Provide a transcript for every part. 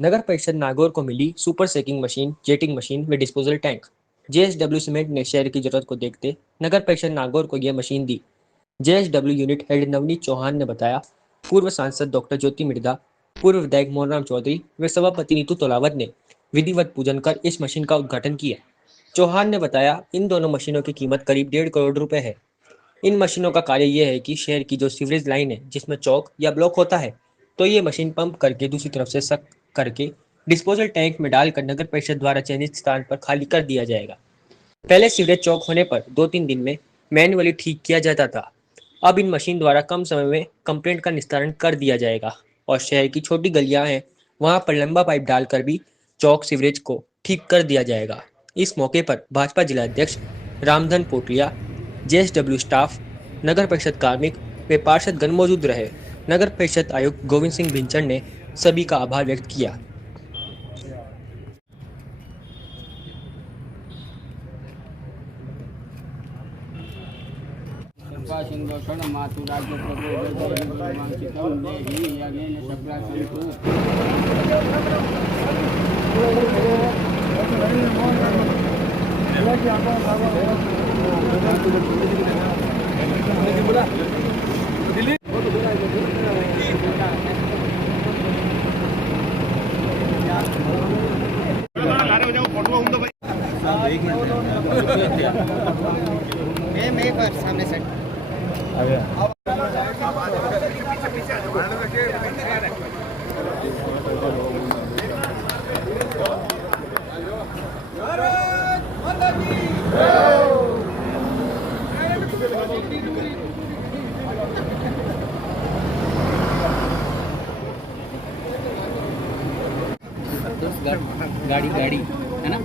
नगर परिषद नागौर को मिली super सेकिंग machine, jetting machine व डिस्पोजल टैंक। जेएसडब्ल्यू सीमेंट ने शहर की जरूरत को देखते नगर परिषद नागौर को यह मशीन दी। JSW unit head Navneet Chauhan ने बताया, पूर्व सांसद डॉक्टर ज्योति मिर्धा, पूर्व विधायक मोहनराम चौधरी व सभापति नीतू तोलावत ने विधिवत पूजन कर इस मशीन का उद्घाटन किया। चौहान ने बताया, इन दोनों मशीनों की कीमत करीब 1.5 करोड़ रुपए है। इन मशीनों का कार्य यह है कि शहर की जो सीवरेज लाइन है जिसमें चौक या ब्लॉक होता है, तो ये मशीन पंप करके दूसरी तरफ से सक करके डिस्पोजल टैंक में डालकर नगर परिषद द्वारा चयनित स्थान पर खाली कर दिया जाएगा। पहले सीवरेज चौक होने पर 2-3 दिन में मैन्युअली ठीक किया जाता था। अब इन मशीन द्वारा कम समय में कंप्लेंट का निस्तारण कर दिया जाएगा और शहर की छोटी गलियां हैं वहां पर लंबा पाइप डालकर भी चौक सीवरेज को ठीक कर दिया जाएगा। इस मौके पर भाजपा जिला अध्यक्ष रामधन पोटलिया, जेएसडब्ल्यू स्टाफ, नगर परिषद कार्मिक व पार्षद गण मौजूद रहे। नगर परिषद आयुक्त गोविंद सिंह भिंचर ने सभी का आभार व्यक्त किया। सिंधु क्षण मातु राज्य प्रभु देहि यज्ञेन शक्ला संतु एक बार सामने सेट गाड़ी गाड़ी है ना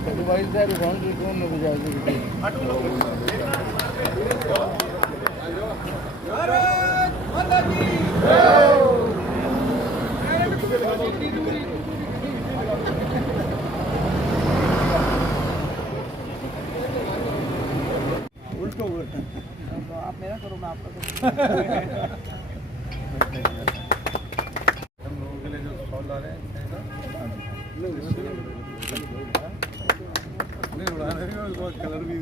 उल्टो आप मेरा करो मैं आपका हम लोगों के लिए जो स्टॉल ला रहे हैं नहीं उड़ा रहे हैं बहुत कलर भी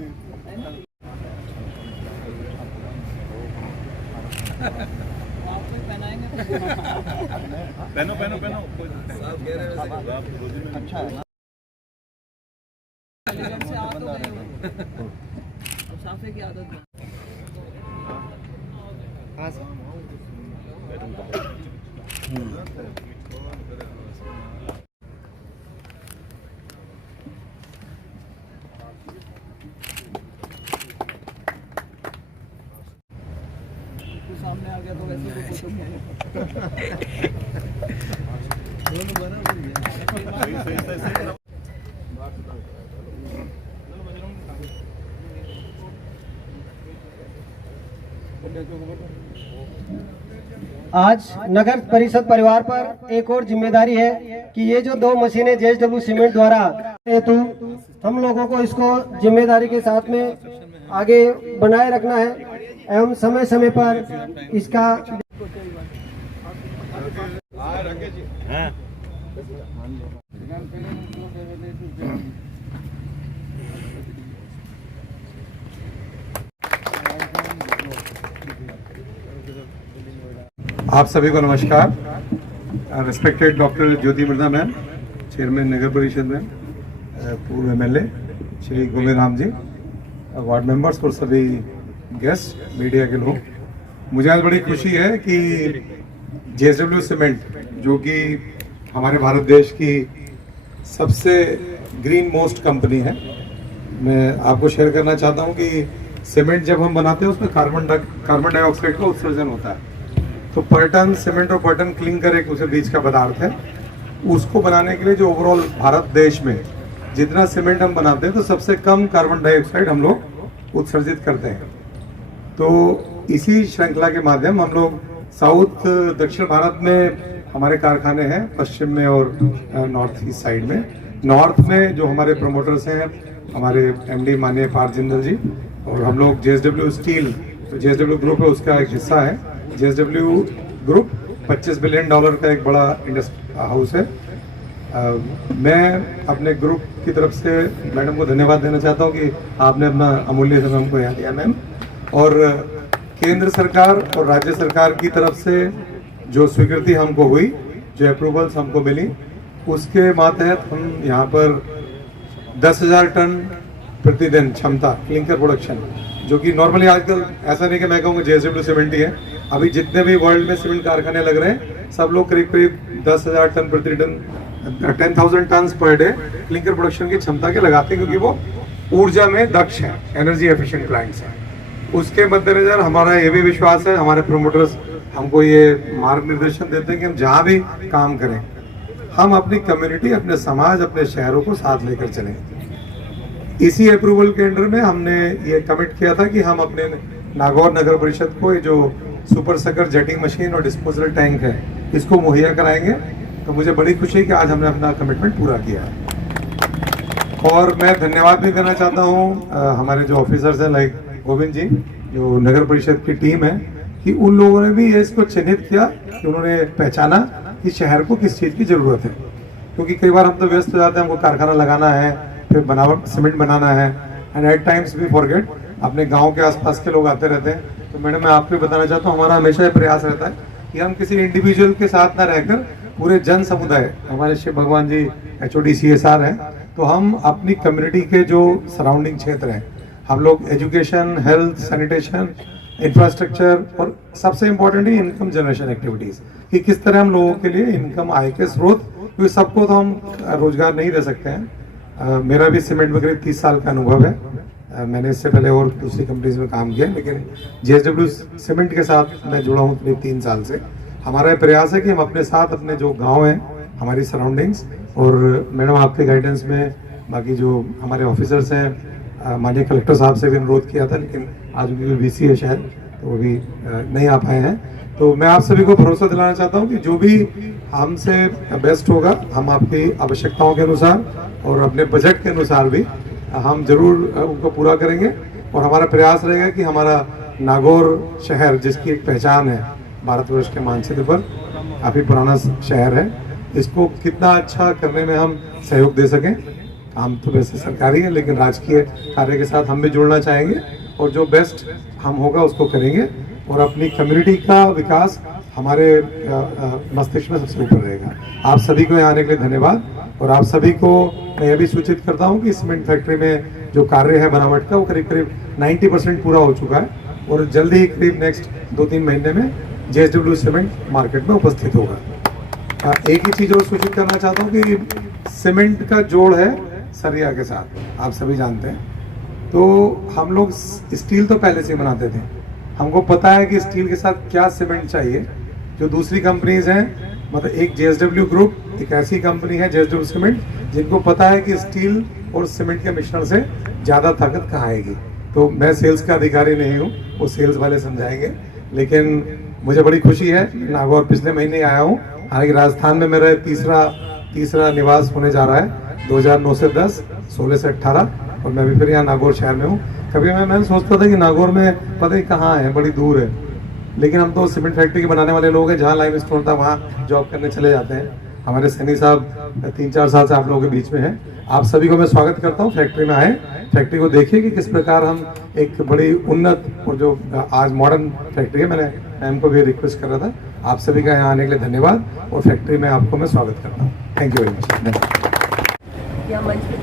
पहनो पहनो पहनो साफ कह रहे हैं अच्छा है साफे की आदत है हाँ सर सामने आ गया तो वैसे दोनों बराबर ही है। आज नगर परिषद परिवार पर एक और जिम्मेदारी है कि ये जो 2 मशीनें जेएसडब्ल्यू सीमेंट द्वारा हेतु हम लोगों को इसको जिम्मेदारी के साथ में आगे बनाए रखना है एवं समय समय पर इसका आप सभी को नमस्कार। Respected doctor Jyoti Mirdha ma'am, chairman नगर परिषद मैम, पूर्व MLA Shri Govind Ram ji, ward members और सभी गेस्ट, मीडिया के लोग, मुझे आज बड़ी खुशी है कि जेएसडब्ल्यू सीमेंट जो कि हमारे भारत देश की सबसे ग्रीन मोस्ट कंपनी है, मैं आपको शेयर करना चाहता हूं कि सीमेंट जब हम बनाते हैं उसमें कार्बन डाइऑक्साइड का उत्सर्जन होता है। तो पर टन सीमेंट और पर टन क्लिंकर एक उसे बीच का पदार्थ है। उसको बनाने के लिए जो ओवरऑल भारत देश में जितना सीमेंट हम बनाते हैं तो सबसे कम कार्बन डाइऑक्साइड हम लोग उत्सर्जित करते हैं। तो इसी श्रृंखला के माध्यम हम लोग साउथ दक्षिण भारत में हमारे कारखाने हैं, पश्चिम में और नॉर्थ ईस्ट साइड में। नॉर्थ में जो हमारे प्रमोटर्स हैं, हमारे एमडी माननीय पार्थ जिंदल जी, और हम लोग जेएसडब्ल्यू स्टील, तो जेएसडब्ल्यू ग्रुप है उसका एक हिस्सा है। जेएसडब्ल्यू ग्रुप $25 बिलियन का एक बड़ा इंडस्ट्री हाउस है मैं अपने ग्रुप की तरफ से मैडम को धन्यवाद देना चाहता हूं कि आपने अपना अमूल्य समय हमको यहाँ दिया मैम। और केंद्र सरकार और राज्य सरकार की तरफ से जो स्वीकृति हमको हुई, जो अप्रूवल्स हमको मिली, उसके मातहत हम यहाँ पर 10,000 टन प्रतिदिन क्षमता क्लिंकर प्रोडक्शन, जो कि नॉर्मली आजकल ऐसा नहीं कि मैं कहूँगा JSW सीमेंट ही है, अभी जितने भी वर्ल्ड में सीमेंट कारखाने लग रहे हैं सब लोग करीब करीब 10,000 टन प्रतिदिन 10,000 ton per day clinker production की क्षमता के लगाते हैं, क्योंकि वो ऊर्जा में दक्ष है, एनर्जी एफिशिएंट प्लांट्स हैं। उसके मद्देनजर हमारा ये भी विश्वास है, हमारे प्रोमोटर्स हमको ये मार्ग निर्देशन देते हैं कि हम जहाँ भी काम करें हम अपनी कम्युनिटी, अपने समाज, अपने शहरों को साथ लेकर चलें। इसी अप्रूवल के अंडर में हमने ये कमिट किया था कि हम अपने नागौर नगर परिषद को ये जो सुपर सकर जेटिंग मशीन और डिस्पोजल टैंक है इसको मुहैया कराएंगे। तो मुझे बड़ी खुशी है कि आज हमने अपना कमिटमेंट पूरा किया है। और मैं धन्यवाद भी देना चाहता हूँ हमारे जो ऑफिसर्स हैं, लाइक गोविंद जी, जो नगर परिषद की टीम है, कि उन लोगों ने भी ये इसको चिन्हित किया कि उन्होंने पहचाना कि शहर को किस चीज़ की ज़रूरत है। क्योंकि कई बार हम तो व्यस्त हो जाते हैं, हमको कारखाना लगाना है, फिर बनावट सीमेंट बनाना है, and at times we forget, अपने गांव के आसपास के लोग आते रहते हैं। तो मैडम मैं आपको बताना चाहता हूँ, हमारा हमेशा ये प्रयास रहता है कि हम किसी इंडिविजुअल के साथ ना रहकर पूरे जन समुदाय, हमारे शिव भगवान जी HOD CSR हैं, तो हम अपनी कम्युनिटी के जो सराउंडिंग क्षेत्र हैं, हम लोग एजुकेशन, हेल्थ, सैनिटेशन, इंफ्रास्ट्रक्चर और सबसे इम्पोर्टेंट है इनकम जनरेशन एक्टिविटीज़, कि किस तरह हम लोगों के लिए इनकम, आय के स्रोत, क्योंकि सबको तो हम रोजगार नहीं दे सकते हैं। मेरा भी सीमेंट में करीब 30 साल का अनुभव है। मैंने इससे पहले और दूसरी कंपनीज में काम किया, लेकिन JSW सीमेंट के साथ मैं जुड़ा हूँ करीब 3 साल से। हमारा प्रयास है कि हम अपने साथ अपने जो गांव हैं, हमारी सराउंडिंग्स, और मैडम आपके गाइडेंस में बाकी जो हमारे ऑफिसर्स हैं, माननीय कलेक्टर साहब से भी अनुरोध किया था, लेकिन आज उनकी VC है शायद, तो वो भी नहीं आ पाए हैं। तो मैं आप सभी को भरोसा दिलाना चाहता हूँ कि जो भी हमसे बेस्ट होगा, हम आपकी आवश्यकताओं के अनुसार और अपने बजट के अनुसार भी हम जरूर उनको पूरा करेंगे। और हमारा प्रयास रहेगा कि हमारा नागौर शहर, जिसकी एक पहचान है भारतवर्ष के मानचित्र पर, काफ़ी पुराना शहर है, इसको कितना अच्छा करने में हम सहयोग दे सकें। हम तो वैसे सरकारी है, लेकिन राजकीय कार्य के साथ हम भी जुड़ना चाहेंगे, और जो बेस्ट हम होगा उसको करेंगे, और अपनी कम्युनिटी का विकास हमारे मस्तिष्क में सबसे ऊपर रहेगा। आप सभी को यहाँ आने के लिए धन्यवाद। और आप सभी को मैं यह भी सूचित करता हूँ कि सीमेंट फैक्ट्री में जो कार्य है बनावट का, वो करीब करीब 90% पूरा हो चुका है, और जल्दी ही करीब नेक्स्ट 2-3 महीने में JSW सीमेंट मार्केट में उपस्थित होगा। एक ही चीज़ और सूचित करना चाहता हूँ कि सीमेंट का जोड़ है सरिया के साथ, आप सभी जानते हैं। तो हम लोग स्टील तो पहले से बनाते थे, हमको पता है कि स्टील के साथ क्या सीमेंट चाहिए। जो दूसरी कंपनीज हैं, मतलब एक JSW ग्रुप, एक ऐसी कंपनी है JSW सीमेंट, जिनको पता है कि स्टील और सीमेंट के मिश्रण से ज़्यादा ताकत कहाँ आएगी। तो मैं सेल्स का अधिकारी नहीं हूँ, वो सेल्स वाले समझाएंगे, लेकिन मुझे बड़ी खुशी है। नागौर पिछले महीने आया हूँ, हालांकि राजस्थान में मेरा तीसरा निवास होने जा रहा है, 2009 से 10, 16 से 18, और मैं भी फिर यहाँ नागौर शहर में हूँ। कभी मैं सोचता था कि नागौर में पता ही कहाँ है, बड़ी दूर है, लेकिन हम तो सीमेंट फैक्ट्री के बनाने वाले लोग हैं, जहाँ लाइमस्टोन था वहाँ जॉब करने चले जाते हैं। हमारे सैनी साहब 3-4 साल से आप लोगों के बीच में हैं। आप सभी को मैं स्वागत करता हूँ, फैक्ट्री में आए, फैक्ट्री को देखिए कि किस प्रकार हम एक बड़ी उन्नत और जो आज मॉडर्न फैक्ट्री है। मैंने मैम को भी रिक्वेस्ट कर रहा था। आप सभी का यहाँ आने के लिए धन्यवाद, और फैक्ट्री में आपको मैं स्वागत करता हूँ। Thank you very much. यहाँ मंच पर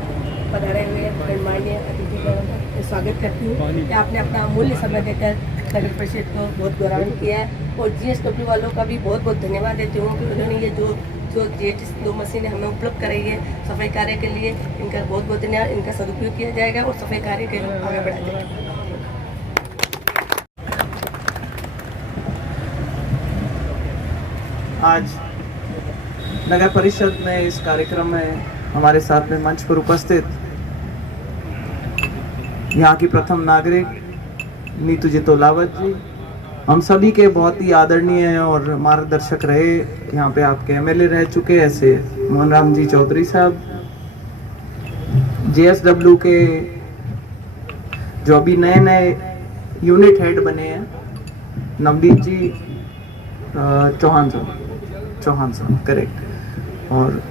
पधारे हुए माननीय अतिथिगण स्वागत करती हूँ कि आपने अपना अमूल्य समय देकर नगर परिषद को बहुत गौरवान्वित किया है। और JSW वालों का भी बहुत बहुत धन्यवाद देती हूँ कि उन्होंने ये जो 2 मशीनें हमें उपलब्ध कराई है सफाई कार्य के लिए, इनका बहुत बहुत धन्यवाद। इनका सदुपयोग किया जाएगा और सफाई कार्य के आगे बढ़ाया जाएगा। आज नगर परिषद में इस कार्यक्रम में हमारे साथ में मंच पर उपस्थित यहाँ की प्रथम नागरिक नीतू जी तोलावत जी, हम सभी के बहुत ही आदरणीय और मार्गदर्शक रहे, यहाँ पे आपके MLA रह चुके ऐसे मोहन राम जी चौधरी साहब, JSW के जो अभी नए यूनिट हेड बने हैं नवनीत जी चौहान साहब करेक्ट, और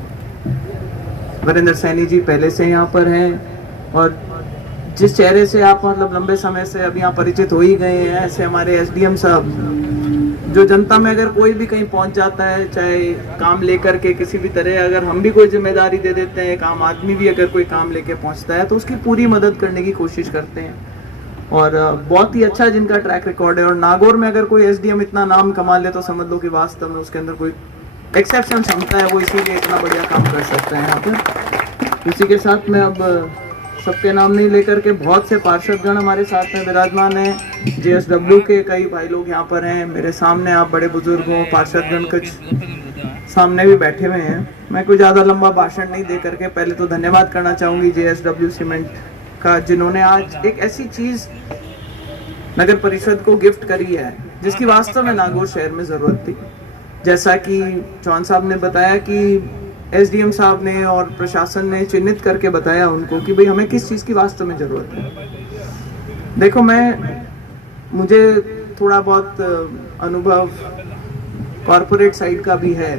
वीरेंद्र सैनी जी पहले से यहाँ पर हैं, और जिस चेहरे से आप मतलब लंबे समय से अब यहाँ परिचित हो ही गए हैं, ऐसे हमारे एसडीएम साहब, जो जनता में अगर कोई भी कहीं पहुँच जाता है, चाहे काम लेकर के किसी भी तरह, अगर हम भी कोई जिम्मेदारी दे देते हैं, एक आम आदमी भी अगर कोई काम लेके पहुँचता है तो उसकी पूरी मदद करने की कोशिश करते हैं। और बहुत ही अच्छा जिनका ट्रैक रिकॉर्ड है। और नागौर में अगर कोई एसडीएम इतना नाम कमा ले तो समझ लो कि वास्तव में उसके अंदर कोई एक्सेप्शन क्षमता है, वो इसीलिए इतना बढ़िया काम कर सकते हैं यहाँ पर। इसी के साथ में अब सबके नाम नहीं लेकर के, बहुत से पार्षदगण हमारे साथ में विराजमान हैं, जेएसडब्ल्यू के कई भाई लोग यहाँ पर हैं, मेरे सामने आप बड़े बुजुर्ग हो, पार्षदगण कुछ सामने भी बैठे हुए हैं। मैं कोई ज़्यादा लंबा भाषण नहीं दे करके पहले तो धन्यवाद करना चाहूँगी जेएसडब्ल्यू सीमेंट का, जिन्होंने आज एक ऐसी चीज़ नगर परिषद को गिफ्ट करी है जिसकी वास्तव में नागौर शहर में ज़रूरत थी। जैसा कि चौहान साहब ने बताया कि एसडीएम साहब ने और प्रशासन ने चिन्हित करके बताया उनको कि भाई हमें किस चीज़ की वास्तव में ज़रूरत है। देखो, मुझे थोड़ा बहुत अनुभव कॉरपोरेट साइड का भी है,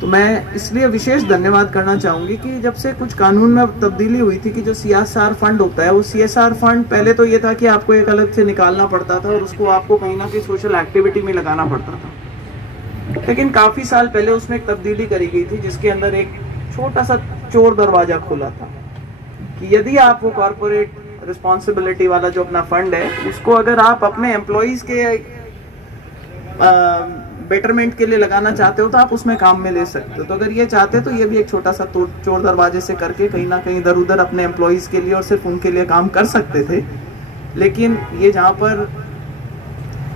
तो मैं इसलिए विशेष धन्यवाद करना चाहूँगी कि जब से कुछ कानून में तब्दीली हुई थी कि जो CSR फंड होता है, वो CSR फंड पहले तो ये था कि आपको एक अलग से निकालना पड़ता था और उसको आपको कहीं ना कहीं सोशल एक्टिविटी में लगाना पड़ता था। लेकिन काफ़ी साल पहले उसमें एक तब्दीली करी गई थी जिसके अंदर एक छोटा सा चोर दरवाजा खुला था कि यदि आप वो कॉरपोरेट रिस्पॉन्सिबिलिटी वाला जो अपना फंड है उसको अगर आप अपने एम्प्लॉयज़ के बेटरमेंट के लिए लगाना चाहते हो तो आप उसमें काम में ले सकते हो। तो अगर ये चाहते हो तो ये भी एक छोटा सा चोर दरवाजे से करके कहीं ना कहीं इधर उधर अपने एम्प्लॉयज़ के लिए और सिर्फ उनके लिए काम कर सकते थे। लेकिन ये जहाँ पर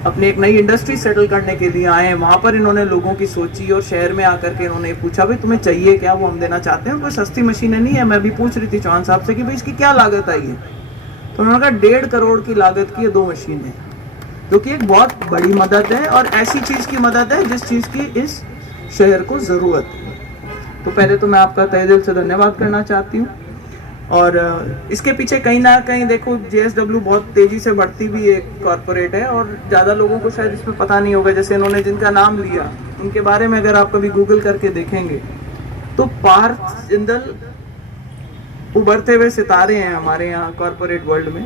अपनी एक नई इंडस्ट्री सेटल करने के लिए आए हैं, वहाँ पर इन्होंने लोगों की सोची और शहर में आकर के इन्होंने पूछा भाई तुम्हें चाहिए क्या, वो हम देना चाहते हैं। कोई सस्ती मशीनें नहीं है। मैं भी पूछ रही थी चौहान साहब से कि भाई इसकी क्या लागत आई है, तो उन्होंने कहा 1.5 करोड़ की लागत की 2 मशीनें, जो कि एक बहुत बड़ी मदद है और ऐसी चीज़ की मदद है जिस चीज़ की इस शहर को ज़रूरत है। तो पहले तो मैं आपका तहे दिल से धन्यवाद करना चाहती हूँ। और इसके पीछे कहीं ना कहीं देखो जेएसडब्ल्यू बहुत तेज़ी से बढ़ती भी एक कॉरपोरेट है और ज़्यादा लोगों को शायद इसमें पता नहीं होगा। जैसे इन्होंने जिनका नाम लिया उनके बारे में अगर आप कभी गूगल करके देखेंगे तो पार्थ जिंदल उभरते हुए सितारे हैं हमारे यहाँ कॉरपोरेट वर्ल्ड में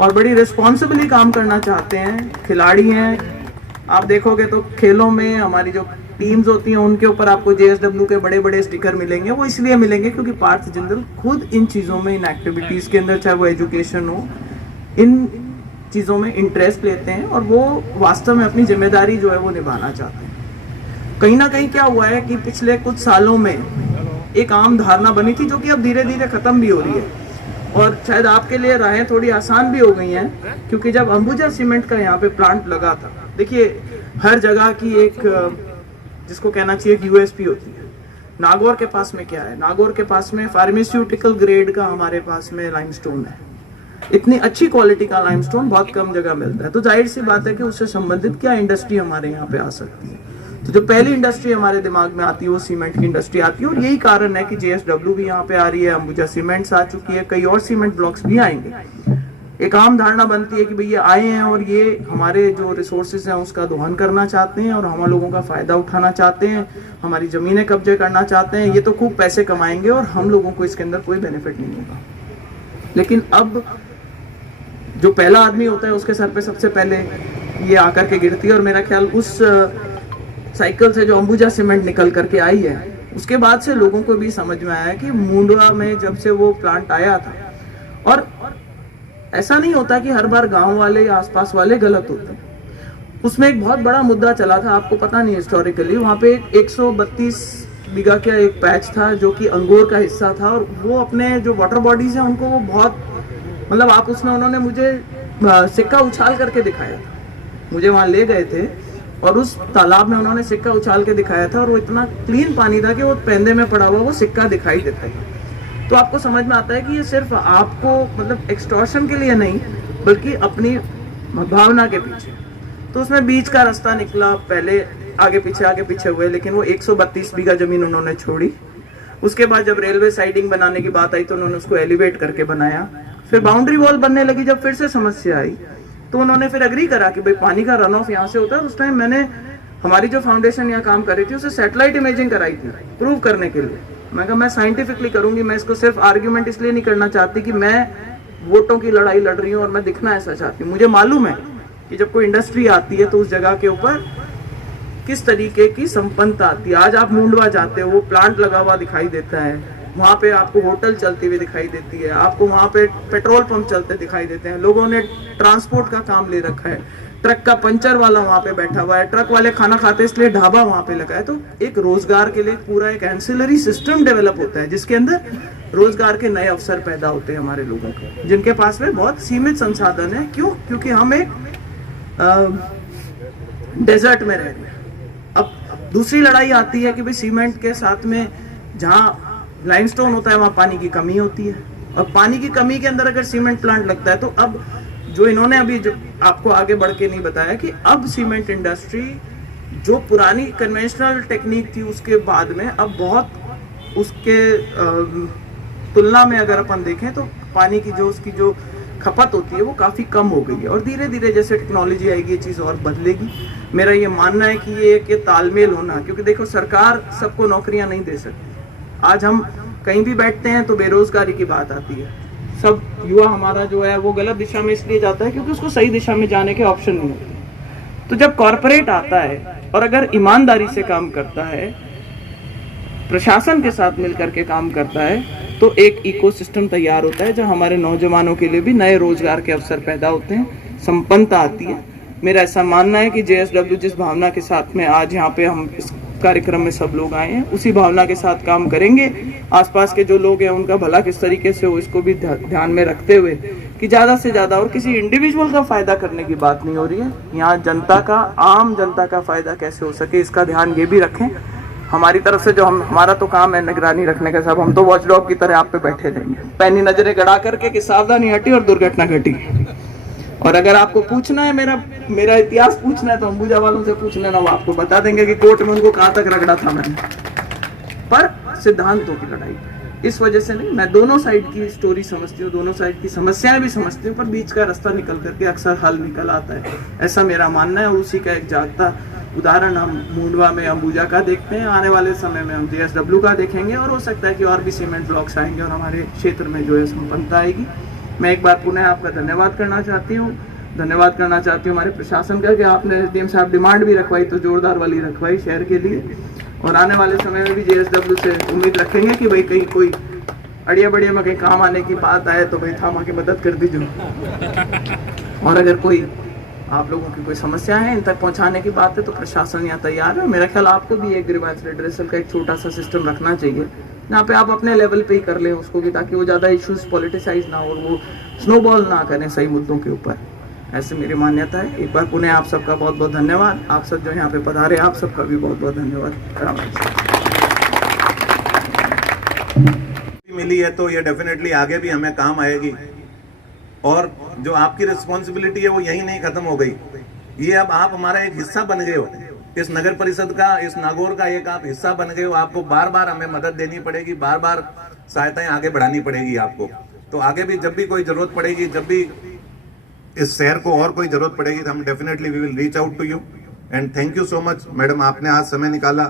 और बड़ी रिस्पॉन्सिबली काम करना चाहते हैं, खिलाड़ी हैं। आप देखोगे तो खेलों में हमारी जो टीम्स होती हैं उनके ऊपर आपको जेएसडब्ल्यू के बड़े बड़े स्टिकर मिलेंगे। वो इसलिए मिलेंगे क्योंकि पार्थ जिंदल खुद इन चीज़ों में, इन एक्टिविटीज़ के अंदर, चाहे वो एजुकेशन हो, इन चीज़ों में इंटरेस्ट लेते हैं और वो वास्तव में अपनी जिम्मेदारी जो है वो निभाना चाहते हैं। कहीं ना कहीं क्या हुआ है कि पिछले कुछ सालों में एक आम धारणा बनी थी जो कि अब धीरे धीरे ख़त्म भी हो रही है और शायद आपके लिए राहें थोड़ी आसान भी हो गई हैं, क्योंकि जब अंबुजा सीमेंट का यहाँ पे प्लांट लगा था, देखिए हर जगह की एक जिसको कहना चाहिए कि यूएसपी होती है। नागौर के पास में क्या है, नागौर के पास में फार्मास्यूटिकल ग्रेड का हमारे पास में लाइमस्टोन है। इतनी अच्छी क्वालिटी का लाइमस्टोन बहुत कम जगह मिलता है, तो जाहिर सी बात है कि उससे संबंधित क्या इंडस्ट्री हमारे यहाँ पे आ सकती है। तो जो पहली इंडस्ट्री हमारे दिमाग में आती है वो सीमेंट की इंडस्ट्री आती है और यही कारण है कि जेएसडब्ल्यू भी यहाँ पे आ रही है, अंबुजा सीमेंट्स आ चुकी है, कई और सीमेंट ब्लॉक्स भी आएंगे। एक आम धारणा बनती है कि भाई ये आए हैं और ये हमारे जो रिसोर्सेज हैं उसका दोहन करना चाहते हैं और हम लोगों का फ़ायदा उठाना चाहते हैं, हमारी ज़मीनें कब्जे करना चाहते हैं, ये तो खूब पैसे कमाएंगे और हम लोगों को इसके अंदर कोई बेनिफिट नहीं होगा। लेकिन अब जो पहला आदमी होता है उसके सर पे सबसे पहले ये आकर के गिरती है और मेरा ख्याल उस साइकिल से जो अंबुजा सीमेंट निकल करके आई है उसके बाद से लोगों को भी समझ में आया कि मुंडवा में जब से वो प्लांट आया था, और ऐसा नहीं होता कि हर बार गांव वाले या आसपास वाले गलत होते हैं। उसमें एक बहुत बड़ा मुद्दा चला था, आपको पता नहीं हिस्टोरिकली, वहाँ पे 132 बीघा का एक पैच था जो कि अंगोर का हिस्सा था और वो अपने जो वाटर बॉडीज हैं उनको वो बहुत, मतलब आप उसमें, उन्होंने मुझे सिक्का उछाल करके दिखाया था, मुझे वहाँ ले गए थे और उस तालाब में उन्होंने सिक्का उछाल के दिखाया था और वो इतना क्लीन पानी था कि वो पेंदे में पड़ा हुआ वो सिक्का दिखाई देता है। तो आपको समझ में आता है कि ये सिर्फ आपको मतलब एक्सटॉर्शन के लिए नहीं बल्कि अपनी भावना के पीछे। तो उसमें बीच का रास्ता निकला, पहले आगे पीछे हुए, लेकिन वो 132 बीघा जमीन उन्होंने छोड़ी। उसके बाद जब रेलवे साइडिंग बनाने की बात आई तो उन्होंने उसको एलिवेट करके बनाया। फिर बाउंड्री वॉल बनने लगी, जब फिर से समस्या आई तो उन्होंने फिर एग्री करा कि भाई पानी का रन ऑफ यहाँ से होता है। उस टाइम मैंने, हमारी जो फाउंडेशन यहाँ काम कर रही थी उसे सैटेलाइट इमेजिंग कराई थी प्रूव करने के लिए मैं कहा मैं साइंटिफिकली करूंगी, मैं इसको सिर्फ आर्ग्यूमेंट इसलिए नहीं करना चाहती कि मैं वोटों की लड़ाई लड़ रही हूँ और मैं दिखना ऐसा चाहती हूँ। मुझे मालूम है कि जब कोई इंडस्ट्री आती है तो उस जगह के ऊपर किस तरीके की संपन्नता आती है। आज आप मुंडवा जाते हो, वो प्लांट लगा हुआ दिखाई देता है, वहाँ पे आपको होटल चलती हुई दिखाई देती है, आपको वहाँ पे पेट्रोल पंप चलते दिखाई देते हैं, लोगों ने ट्रांसपोर्ट का काम ले रखा है, ट्रक का पंचर वाला वहाँ पे बैठा हुआ है, ट्रक वाले खाना खाते इसलिए ढाबा वहाँ पे लगा है। तो एक रोजगार के लिए पूरा एक एंसिलरी सिस्टम डेवलप होता है जिसके अंदर रोजगार के नए अवसर पैदा होते हैं हमारे लोगों के, जिनके पास में बहुत सीमित संसाधन है। क्यों? क्योंकि हम एक डेजर्ट में रह रहे हैं। अब दूसरी लड़ाई आती है कि भाई सीमेंट के साथ में जहाँ लाइमस्टोन होता है वहाँ पानी की कमी होती है, और पानी की कमी के अंदर अगर सीमेंट प्लांट लगता है तो अब जो इन्होंने अभी जो आपको आगे बढ़ के नहीं बताया कि अब सीमेंट इंडस्ट्री जो पुरानी कन्वेंशनल टेक्निक थी उसके बाद में अब बहुत उसके तुलना में अगर अपन देखें तो पानी की जो उसकी जो खपत होती है वो काफ़ी कम हो गई है, और धीरे धीरे जैसे टेक्नोलॉजी आएगी ये चीज़ और बदलेगी। मेरा ये मानना है कि ये तालमेल होना, क्योंकि देखो सरकार सबको नौकरियां नहीं दे सकती। आज हम कहीं भी बैठते हैं तो बेरोजगारी की बात आती है, सब युवा हमारा जो है वो गलत दिशा में इसलिए जाता है क्योंकि उसको सही दिशा में जाने के ऑप्शन नहीं होते। तो जब कॉरपोरेट आता है और अगर ईमानदारी से काम करता है, प्रशासन के साथ मिलकर के काम करता है, तो एक इकोसिस्टम तैयार होता है जहां हमारे नौजवानों के लिए भी नए रोजगार के अवसर पैदा होते हैं, संपन्नता आती है। मेरा ऐसा मानना है कि JSW जिस भावना के साथ में आज यहाँ पे हम इस कार्यक्रम में सब लोग आए हैं, उसी भावना के साथ काम करेंगे। आसपास के जो लोग हैं उनका भला किस तरीके से हो, इसको भी ध्यान में रखते हुए कि ज़्यादा से ज़्यादा, और किसी इंडिविजुअल का फ़ायदा करने की बात नहीं हो रही है, यहाँ जनता का, आम जनता का फ़ायदा कैसे हो सके इसका ध्यान ये भी रखें। हमारी तरफ से जो हमारा तो काम है निगरानी रखने का, सब हम तो वॉचडॉग की तरह आप पे बैठे रहेंगे, पैनी नजरें गड़ा करके कि सावधानी हटी और दुर्घटना घटी। और अगर आपको पूछना है मेरा इतिहास पूछना है तो अंबुजा वालों से पूछ लेना, वो आपको बता देंगे कि कोर्ट में उनको कहाँ तक रगड़ा था मैंने। पर सिद्धांतों की लड़ाई इस वजह से नहीं, मैं दोनों साइड की स्टोरी समझती हूँ, दोनों साइड की समस्याएं भी समझती हूँ, पर बीच का रास्ता निकल करके अक्सर हल निकल आता है, ऐसा मेरा मानना है। और उसी का एक जागता उदाहरण हम मुंडवा में अंबुजा का देखते हैं, आने वाले समय में हम JSW का देखेंगे, और हो सकता है कि और भी सीमेंट ब्लॉक्स आएंगे और हमारे क्षेत्र में जो है संपन्नता आएगी। मैं एक बार पुनः आपका धन्यवाद करना चाहती हूँ हमारे प्रशासन का कि आपने SDM साहब डिमांड भी रखवाई तो जोरदार वाली रखवाई शहर के लिए, और आने वाले समय में भी JSW से उम्मीद रखेंगे कि भाई कहीं कोई अड़िया बड़िया में कहीं काम आने की बात आए तो भाई थामा की मदद कर दीजिए। और अगर कोई आप लोगों की कोई समस्या है इन तक पहुंचाने की बात है तो प्रशासन यहाँ तैयार है। मेरा ख्याल आपको भी एक ग्रीवेंस रिड्रेसल का एक छोटा सा सिस्टम रखना चाहिए जहाँ पे आप अपने लेवल पे ही कर लें उसको भी, ताकि वो ज़्यादा इश्यूज पॉलिटिसाइज ना हो और वो स्नोबॉल ना करें सही मुद्दों के ऊपर। ऐसे मेरी मान्यता है। एक बार पुनः आप सबका बहुत बहुत धन्यवाद। आप सब जो यहाँ पे पधारे आप सबका भी बहुत बहुत धन्यवाद। मिली है तो ये डेफिनेटली आगे भी हमें काम आएगी, और जो आपकी रिस्पॉन्सिबिलिटी है वो यही नहीं खत्म हो गई, ये अब आप हमारा एक हिस्सा बन गए हो, इस नगर परिषद का, इस नागौर का एक आप हिस्सा बन गए हो। आपको बार बार हमें मदद देनी पड़ेगी, बार बार सहायताएं आगे बढ़ानी पड़ेगी आपको। तो आगे भी जब भी कोई जरूरत पड़ेगी, जब भी इस शहर को और कोई जरूरत पड़ेगी तो हम definitely we will reach out to you. And thank you so much madam, आपने आज समय निकाला,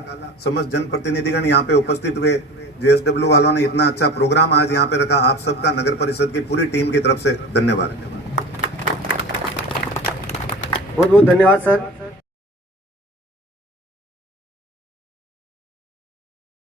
समस्त जनप्रतिनिधिगण यहाँ पे उपस्थित हुए, JSW वालों ने इतना अच्छा प्रोग्राम आज यहाँ पे रखा, आप सबका नगर परिषद की पूरी टीम की तरफ से धन्यवाद। बहुत बहुत धन्यवाद सर।